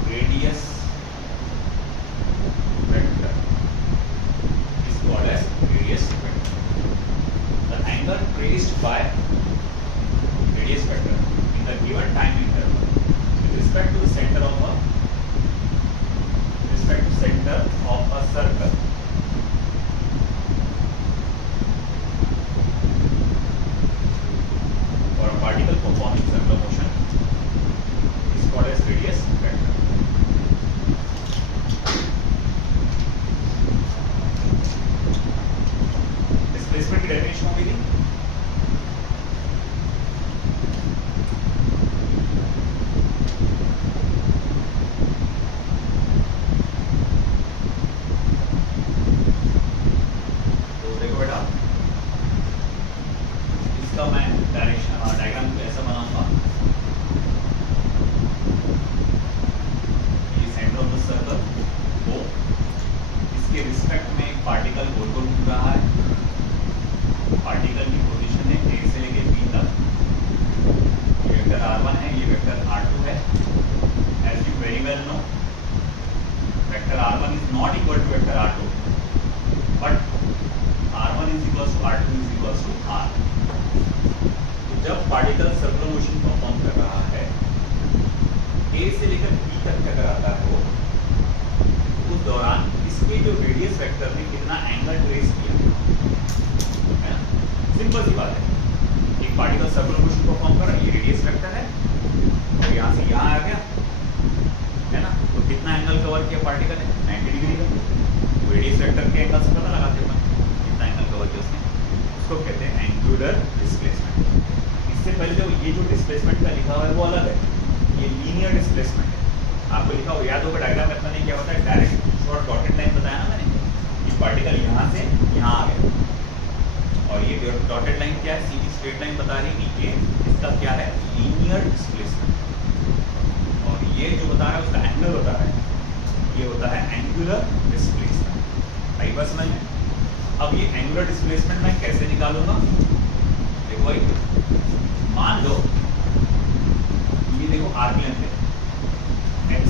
radius vector. Is called as radius vector. The angle traced by radius vector in the given time interval with respect to the center of a circle or a particle performing circular motion is called as radius vector. Displacement की definition होगी थी, इसका मैं diagram ऐसा बनाऊंगा, ये centre of the circle वो, इसके रिस्पेक्ट में एक पार्टिकल गोल गोल घूम रहा है, पार्टिकल की पोजीशन है ए से लेके बी तक, ये वेक्टर r1 है, ये वेक्टर r2 है। As you very well know, vector r1 is not equal vector R2, but R1 is equals to R2 is equals to R। जब पार्टिकल सर्कुलर मोशन परफॉर्म कर रहा है, A से लेकर B तक अगर आता है वो, उस दौरान इसके जो रेडियस वेक्टर ने कितना एंगल ट्रेस किया है ना, सिंपल सी बात है। एक पार्टिकल सर्कुलर मोशन परफॉर्म कर रहा है, ये रेडियस वेक्टर है और यहाँ से यहाँ आ गया है ना, तो कितना एंगल कवर किया पार्टिकल ने, 90 डिग्री का। रेडियस वेक्टर के एंगल से पता लगाते हैं कितना एंगल कवर किया उसने, उसको कहते हैं एंगुलर डिस्प्लेसमेंट। इससे पहले जो ये जो डिस्प्लेसमेंट का लिखा हुआ है वो अलग है, ये लीनियर डिस्प्लेसमेंट है। आपको लिखा हुआ याद होगा डायग्राम में, मैंने क्या होता है, डायरेक्ट शॉर्ट डॉटेड लाइन बताया ना मैंने, ये पार्टिकल यहाँ से यहाँ आ गया और ये डॉटेड लाइन क्या है, सीधी स्ट्रेट लाइन बता रही है कि इसका क्या है, लीनियर डिस्प्लेसमेंट। और ये जो बता रहा है उसका एंगल बता रहा है, ये होता है एंगुलर डिस्प्लेसमेंट। आई बात समझ में? अब ये एंगुलर डिस्प्लेसमेंट मैं कैसे निकालूंगा, देखो भाई, मान लो ये देखो आर्क लेंथ है x,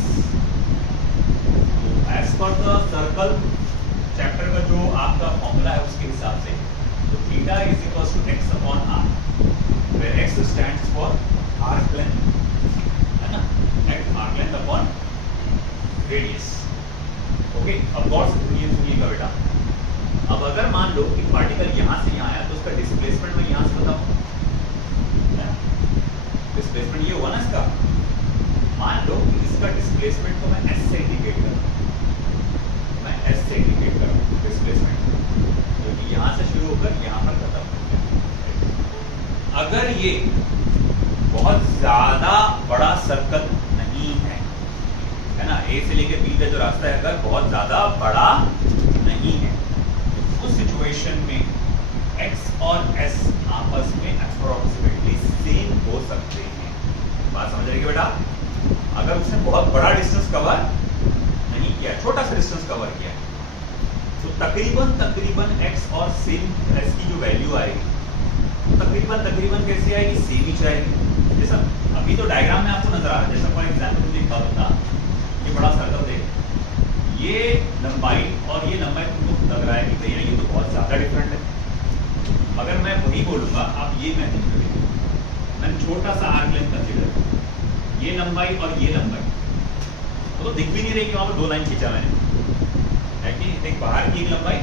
as per the circle chapter का जो आपका फॉर्मूला है उसके हिसाब से, तो theta is equal to x upon r, where x stands for arc length, है ना, arc length upon radius. Okay, अब गौर से सुनिएगा बेटा, अब अगर मान लो कि पार्टिकल यहाँ से यहाँ आया तो उसका डिस्प्लेसमेंट मैं यहाँ से बताऊँ, डिस्प्लेसमेंट ये हुआ ना इसका, मान लो कि इसका डिस्प्लेसमेंट को मैं s से इंडिकेट करूँ, मैं s से इंडिकेट करूँ डिस्प्लेसमेंट, जो कि यहाँ से शुरू होकर यहाँ पर खत्म हो गया। अगर ये बहुत ज्यादा बड़ा सर्कल नहीं है ना, A से लेकर B का जो रास्ता है अगर बहुत ज्यादा बड़ा नहीं है, उस सिचुएशन में x और s आपस में अप्रोक्सीमेटली सेम हो सकते हैं। बात समझ रही है बेटा? अगर उसने बहुत बड़ा डिस्टेंस कवर नहीं किया, छोटा सा डिस्टेंस कवर किया, तो तकरीबन x और सेम s की जो वैल्यू आएगी तकरीबन कैसे आएगी, सेम ही जाएगी। जैसा अभी तो डायग्राम में आपको नजर आ रहा है, जैसा फॉर एग्जाम्पल देखा होता, ये बड़ा सर्कल देख, ये लंबाई और ये लंबाई तुमको लग रहा है कि भैया ये तो बहुत ज्यादा डिफरेंट है। अगर मैं वही बोलूंगा, आप ये इमेजिन करिए, मैंने छोटा सा आर्क लेंथ कंसीडर, ये लंबाई और ये लंबाई, तो दिख भी नहीं रही कि वहां पर दो लाइन खींचा मैंने, है कि देख बाहर की एक लंबाई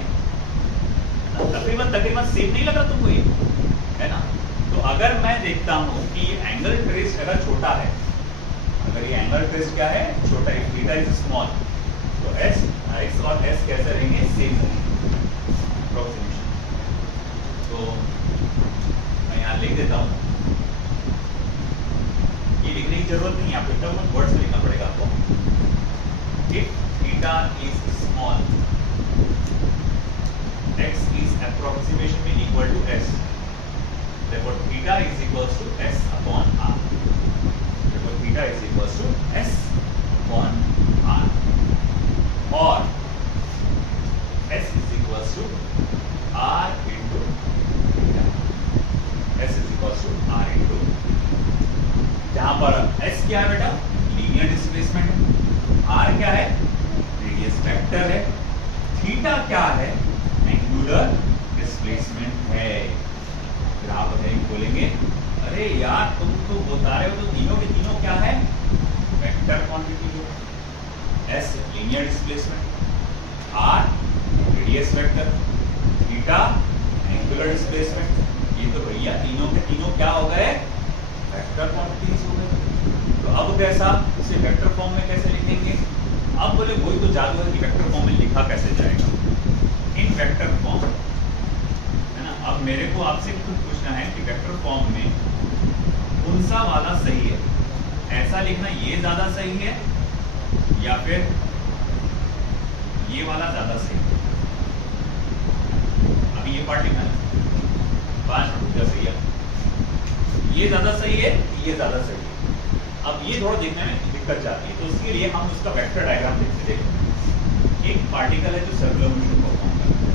तकरीबन सेम नहीं लगा तुमको ये, है ना। तो अगर मैं देखता हूं कि ये एंगल ट्रेस अगर छोटा है, अगर ये एंगल ट्रेस क्या है, छोटा है, थीटा इज स्मॉल, तो s x और s कैसे रहेंगे, सेम रहेंगे अप्रोक्सीमेशन। तो मैं यहाँ लिख देता हूँ, ये लिखने की जरूरत नहीं है, आपको एकदम वर्ड्स में लिखना पड़ेगा आपको। If theta is small, x is approximately equal to s, therefore theta is equals to s upon r, therefore theta is equals to s upon r, और s is equals to r into theta, s is equals to r into, जहां पर s क्या है बेटा, linear displacement है, r क्या है, radius vector है, थीटा क्या है, एंगुलर डिस्प्लेसमेंट है। फिर आप बोलेंगे अरे यार तुम तो बता रहे हो तो तीनों के तीनों क्या है, vector quantity, s linear displacement, r radius vector, theta angular displacement, ये तो भैया तीनों के तीनों क्या हो गए, वेक्टर क्वांटिटीज हो गए। तो अब कैसा, इसे वेक्टर फॉर्म में कैसे लिखेंगे, अब बोले वही तो जादू है कि वेक्टर फॉर्म में लिखा कैसे जाएगा, इन वेक्टर फॉर्म, है ना। अब मेरे को आपसे कुछ पूछना है कि वेक्टर फॉर्म में कौन सा वाला सही है, ऐसा लिखना ये ज्यादा सही है या फिर ये वाला ज्यादा सही है। अभी ये पार्ट लिखना है, 5 मिनट सही है, ये ज्यादा सही है, ये ज्यादा सही है। अब ये थोड़ा देखने में दिक्कत जाती है, तो उसके लिए हम उसका वेक्टर डायग्राम देखते हैं। एक पार्टिकल है जो सर्कुलर मोशन परफॉर्म करता है,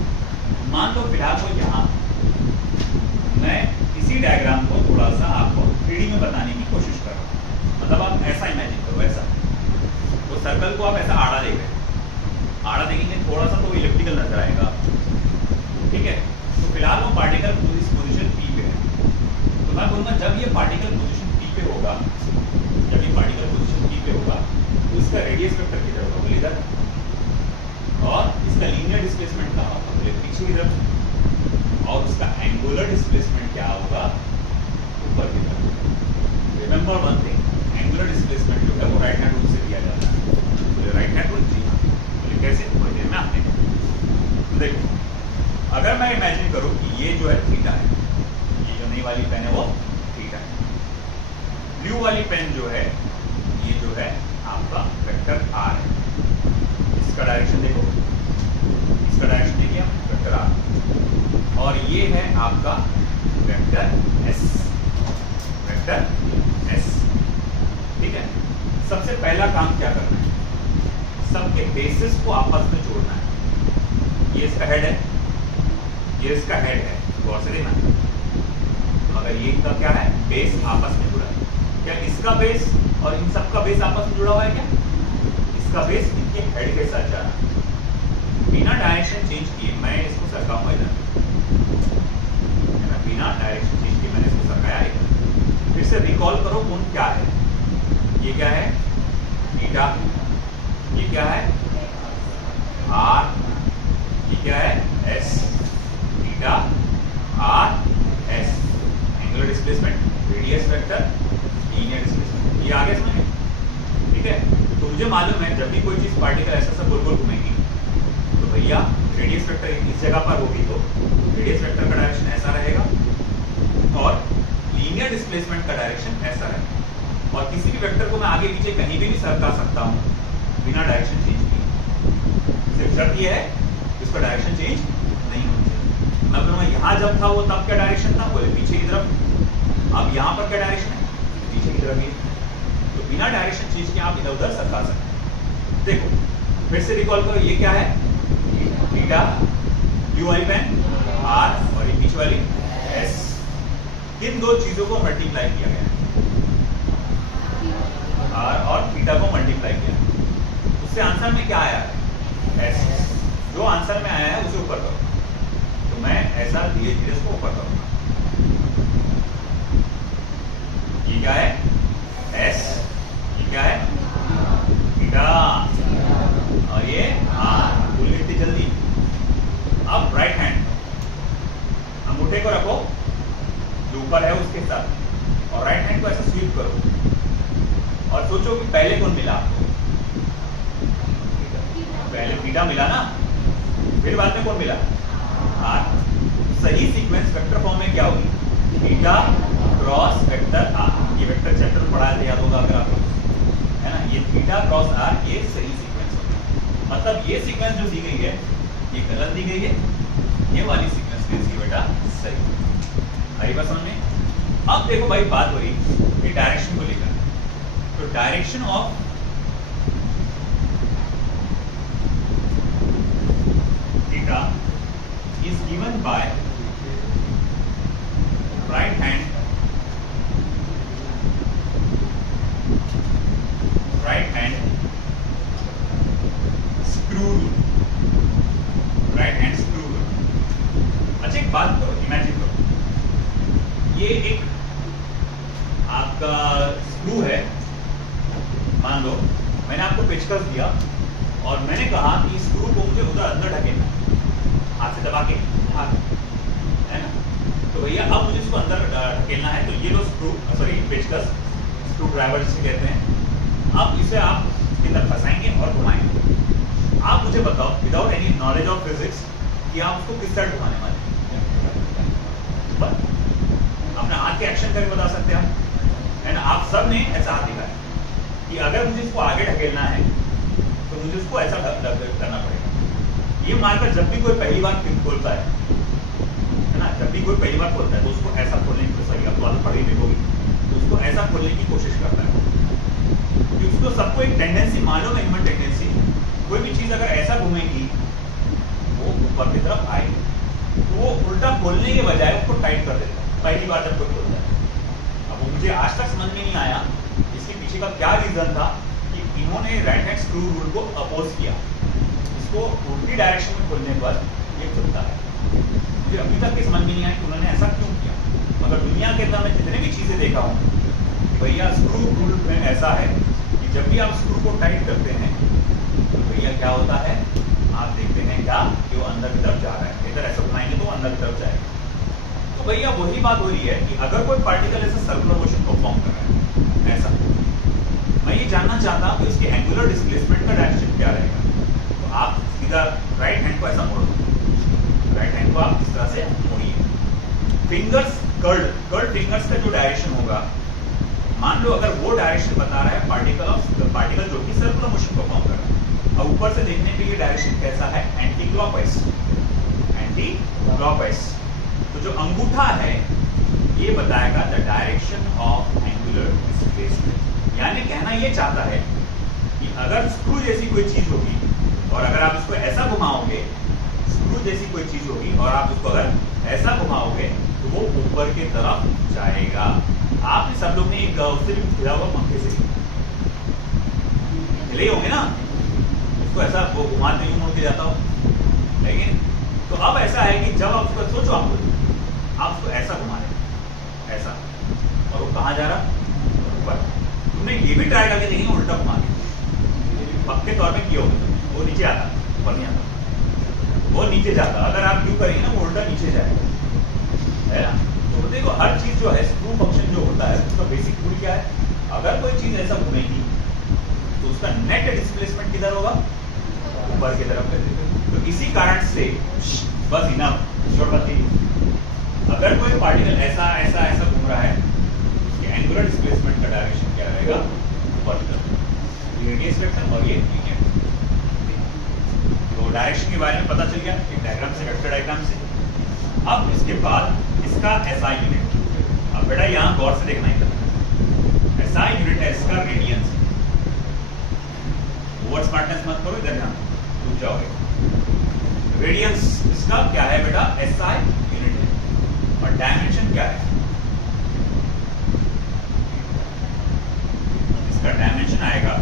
मान लो फिलहाल वो यहाँ, मैं इसी डायग्राम को थोड़ा सा आपको 3D में बताने की कोशिश कर रहा हूँ। मतलब आप ऐसा इमेजिन करो, ऐसा वो सर्कल को आप ऐसा आड़ा देख रहे हैं, आड़ा देखेंगे थोड़ा सा तो इलिप्टिकल नजर आएगा, ठीक है। तो फिलहाल वो पार्टिकल इस पोजीशन पी पे है, तो मैं बोलूँगा जब ये पार्टिकल पोजीशन पी पे होगा, जब ये पार्टिकल पोजीशन पी पे होगा तो इसका रेडियस वेक्टर किधर होगा, बोले इधर, और इसका लीनियर डिस्प्लेसमेंट कहाँ होगा, बोले पीछे की तरफ, और उसका एंगुलर डिस्प्लेसमेंट क्या होगा, ऊपर की तरफ। Remember one thing, angular displacement जो है वो राइट हैंड रूल से दिया जाता है, बोले राइट हैंड रूल, जी हाँ, बोले कैसे, थोड़ी देर में आते हैं। देखो अगर मैं इमेजिन करूं कि ये जो है थीटा है, ये जो नई वाली पेन है वो थीटा है, ब्लू वाली पेन जो है ये जो है आपका वेक्टर आर है, इसका डायरेक्शन देखो, इसका डायरेक्शन देखिए वेक्टर आर, और ये है आपका वेक्टर एस, वेक्टर एस, ठीक है। सबसे पहला काम क्या करना है, सबके बेसिस को आपस में जोड़ना है। ये इसका हेड है, ये इसका हेड है, गौर से देखना, मगर ये इनका क्या है, बेस आपस में जुड़ा है। क्या इसका बेस और इन सब का बेस आपस में जुड़ा हुआ है क्या, इसका बेस इनके हेड के साथ जा रहा है। बिना डायरेक्शन चेंज किए मैं इसको सरकाऊंगा इधर, बिना डायरेक्शन चेंज किए मैंने इसको सरकाया इधर। फिर से रिकॉल करो कौन क्या है, ये क्या है थीटा, ये क्या है आर, ये क्या है S, theta R S, angular displacement, radius vector, linear displacement, ये आगे समझ में, ठीक है। तो मुझे मालूम है जब भी कोई चीज पार्टिकल ऐसा गोल गोल घूमेगी तो भैया रेडियस वेक्टर इस जगह पर होगी तो रेडियस वेक्टर का डायरेक्शन ऐसा रहेगा और लीनियर डिस्प्लेसमेंट का डायरेक्शन ऐसा रहेगा, और किसी भी वेक्टर को मैं आगे पीछे कहीं भी सरका सकता हूँ बिना डायरेक्शन चेंज किए। सिर्फ शर्त ये है इसका डायरेक्शन चेंज नहीं होना चाहिए। मैं बोलूँगा यहाँ जब था वो तब क्या डायरेक्शन था, बोले पीछे की तरफ, अब यहाँ पर क्या डायरेक्शन है, पीछे की तरफ ही, तो बिना डायरेक्शन चेंज के आप इधर उधर सरका सकते हैं। देखो फिर से रिकॉल करो, ये क्या है थीटा, ब्लू वाली पेन आर, और ये पीछे वाली एस, किन दो चीजों को मल्टीप्लाई किया गया है, आर और थीटा को मल्टीप्लाई किया, उससे आंसर में क्या आया है एस, जो आंसर में आया है उसे ऊपर करो, तो मैं ऐसा धीरे धीरे इसको ऊपर करूंगा। ये क्या है एस, ये क्या है थीटा, और ये आर, बोलिए इतनी जल्दी। अब राइट हैंड अंगूठे को रखो जो ऊपर है उसके साथ, और राइट हैंड को ऐसा स्वीप करो और सोचो कि पहले कौन मिला आपको, पहले थीटा मिला ना, फिर बाद में कौन मिला आर। सही सीक्वेंस वेक्टर फॉर्म में क्या होगी, थीटा क्रॉस वेक्टर आर, ये वेक्टर चैप्टर में पढ़ा याद होगा अगर आपको, है ना, ये थीटा क्रॉस आर, ये सही सीक्वेंस होगी। मतलब ये सीक्वेंस जो दी गई है ये गलत दी गई है, ये वाली सीक्वेंस दी बेटा सही। आई बात समझ में। अब देखो भाई बात हो रही कि डायरेक्शन को लेकर, तो direction of theta is given by right hand screw rule, right hand screw rule। अच्छा एक बात करो, इमेजिन करो ये एक आपका स्क्रू है, मान लो मैंने आपको पेचकस दिया और मैंने कहा कि स्क्रू को मुझे उधर अंदर ढकेलना, हाथ से दबा के, हाथ, है ना, तो भैया अब मुझे इसको अंदर ढकेलना है, तो ये लो स्क्रू, सॉरी पेचकस, स्क्रू ड्राइवर जिसे कहते हैं। अब इसे आप इसके अंदर फंसाएंगे और घुमाएंगे। आप मुझे बताओ without any knowledge of physics कि आप उसको किस तरह घुमाने वाले, अपने हाथ के एक्शन करके बता सकते हैं आप, है ना। आप सब ने ऐसा हाथ दिखा है कि अगर मुझे इसको आगे ढकेलना है तो मुझे उसको ऐसा करना पड़ेगा। ये मानकर जब भी कोई पहली बार खोलता है ना, जब भी कोई पहली बार खोलता है तो उसको ऐसा खोलने की, सही आपको आदत पड़ी नहीं होगी, तो उसको ऐसा खोलने की कोशिश करता है, क्योंकि उसको सबको एक टेंडेंसी मालूम है, ह्यूमन टेंडेंसी, कोई भी चीज अगर ऐसा घूमेगी वो ऊपर की तरफ आएगी, तो वो उल्टा खोलने के बजाय उसको टाइट कर देता है पहली बार जब कोई खोलता है। अब वो मुझे आज तक समझ में नहीं आया इसके पीछे का क्या रीजन था कि इन्होंने राइट हैंड स्क्रू रूल को अपोज किया, इसको इसको उल्टी डायरेक्शन में खोलने पर ये खुलता है। मुझे अभी तक ये समझ में नहीं आया कि उन्होंने ऐसा क्यों किया, मगर दुनिया के अंदर मैं जितने भी चीज़ें देखा हूँ कि भैया स्क्रू रूल में ऐसा है कि जब भी आप स्क्रू को टाइट करते हैं तो भैया क्या होता है, आप देखते हैं क्या कि वो अंदर की तरफ जा रहा है, इधर ऐसा घुमाएंगे तो अंदर की तरफ जाएगा। तो भैया वही बात हो रही है कि अगर कोई पार्टिकल ऐसा सर्कुलर मोशन परफॉर्म कर रहा है ऐसा, मैं ये जानना चाहता हूँ कि उसकी एंगुलर डिस्प्लेसमेंट का डायरेक्शन क्या रहेगा। तो आप सीधा राइट हैंड को ऐसा मोड़ दो, राइट हैंड को आप इस तरह से मोड़िए। फिंगर्स कर्ड फिंगर्स का जो डायरेक्शन होगा, मान लो अगर वो डायरेक्शन बता रहा है पार्टिकल जो कि सर्कुलर मोशन परफॉर्म कर रहा है, और ऊपर से देखने पे ये डायरेक्शन कैसा है, एंटी क्लॉकवाइज। तो जो अंगूठा है ये बताएगा the direction of angular displacement. यानी कहना ये चाहता है कि अगर स्क्रू जैसी कोई चीज होगी और अगर आप इसको ऐसा घुमाओगे, स्क्रू जैसी कोई चीज होगी और आप उसको अगर ऐसा घुमाओगे तो वो ऊपर की तरफ जाएगा। आपने सब लोग ने एक उससे भी हिला हुआ पंखे से हिले होंगे ना, उसको ऐसा वो घुमाते ही मुड़ के जाता हो, लेकिन तो अब ऐसा है कि जब आप उसको सोचो, आप उसको ऐसा घुमा रहे ऐसा, और वो कहाँ जा रहा ऊपर। तुमने ये भी ट्राई करके देखिए उल्टा घुमा के, पक्के तौर पे किया होगा, वो नीचे आता, ऊपर नहीं आता, वो नीचे जाता। अगर आप यूं करेंगे ना वो उल्टा नीचे जाएगा, है ना। तो देखो हर चीज जो है स्क्रू फंक्शन जो होता है उसका बेसिक रूल क्या है, अगर कोई चीज ऐसा घूमेगी तो उसका नेट डिस्प्लेसमेंट किधर होगा, ऊपर की तरफ। तो इसी कारण से बस इनफ, अगर कोई पार्टिकल ऐसा ऐसा ऐसा घूम रहा है, उसके एंगुलर डिस्प्लेसमेंट का डायरेक्शन क्या रहेगा, ऊपर की तरफ। रेडियस वेक्टर और ये तो डायरेक्शन के बारे में पता चल गया एक डायग्राम से, वेक्टर डायग्राम से। अब इसके बाद इसका एसआई यूनिट, अब बेटा यहाँ गौर से देखना ही, एसआई यूनिट है इसका रेडियंस। ओवर स्मार्टनेस मत करो, इधर ध्यान रुक जाओगे। रेडियंस इसका क्या है बेटा, एसआई यूनिट है। और डायमेंशन क्या है, इसका डायमेंशन आएगा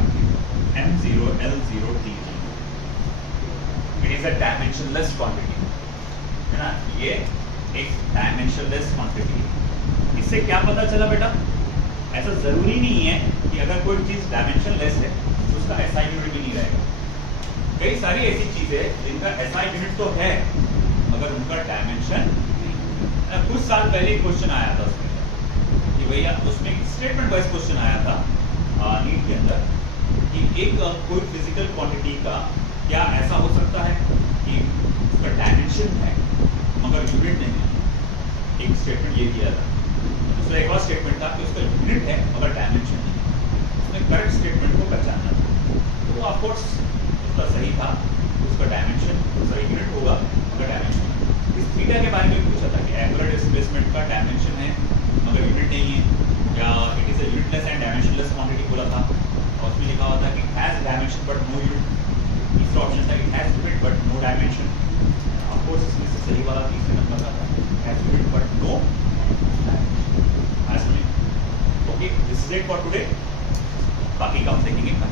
m0 l0 t0। It is a dimensionless quantity, है ना, ये एक डायमेंशनलेस क्वांटिटी है। इससे क्या पता चला बेटा, ऐसा जरूरी नहीं है कि अगर कोई चीज डायमेंशनलेस है तो उसका एसआई यूनिट भी नहीं रहेगा। कई सारी ऐसी चीजें जिनका एसआई यूनिट तो है मगर उनका डायमेंशन। कुछ साल पहले एक क्वेश्चन आया था उसमें कि भैया, उसमें स्टेटमेंट वाइज क्वेश्चन आया था नीट के अंदर कि एक कोई फिजिकल क्वांटिटी का क्या ऐसा हो सकता है कि उसका डायमेंशन है मगर यूनिट नहीं है। एक स्टेटमेंट ये दिया था, दूसरा एक और स्टेटमेंट था कि उसका यूनिट है मगर डायमेंशन नहीं है। उसने करेक्ट स्टेटमेंट को पहचानना था, तो वो ऑफकोर्स उसका सही था, उसका डायमेंशन सही यूनिट होगा मगर डायमेंशन। इस थीटा के बारे में पूछा था कि एंगुलर डिस्प्लेसमेंट का डायमेंशन है मगर यूनिट नहीं है, या it is a unitless and dimensionless quantity बोला था, और उसमें लिखा हुआ था कि has dimension but no unit. तीसरा ऑप्शन था कि has unit but no dimension. Of course इसमें से सही वाला तीसरे नंबर का था, has unit but no dimension. Okay, this is it for today, बाकी काम देखेंगे कल।